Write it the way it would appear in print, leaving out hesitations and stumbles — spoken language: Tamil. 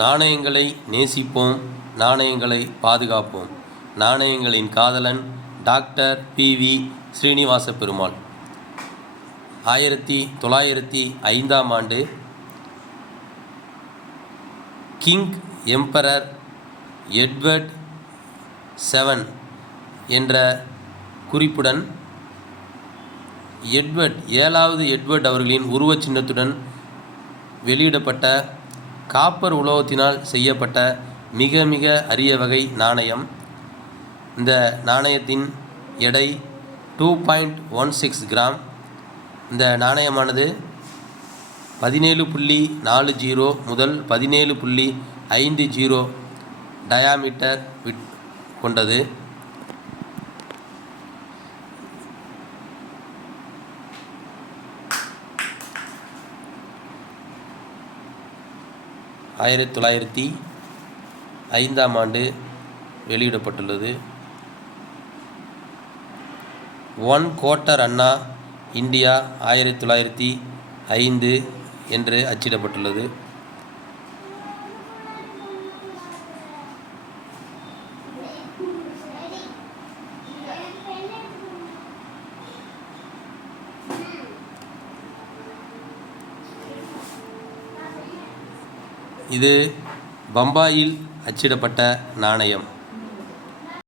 நாணயங்களை நேசிப்போம், நாணயங்களை பாதுகாப்போம். நாணயங்களின் காதலன் டாக்டர் பி.வி. ஸ்ரீனிவாச பெருமாள். 1905ஆம் ஆண்டு கிங் எம்பரர் எட்வர்ட் 7 என்ற குறிப்புடன் ஏழாவது எட்வர்ட் அவர்களின் உருவச் சின்னத்துடன் வெளியிடப்பட்ட காப்பர் உலோகத்தினால் செய்யப்பட்ட மிக மிக அரிய வகை நாணயம். இந்த நாணயத்தின் எடை 2.16 கிராம். இந்த நாணயமானது 17.40 முதல் 17.50 டயாமீட்டர் கொண்டது. ஆயிரத்தி 1905ஆம் ஆண்டு வெளியிடப்பட்டுள்ளது. 1 குவார்ட்டர் அண்ணா இந்தியா 1905 என்று அச்சிடப்பட்டுள்ளது. இது பம்பாயில் அச்சிடப்பட்ட நாணயம்.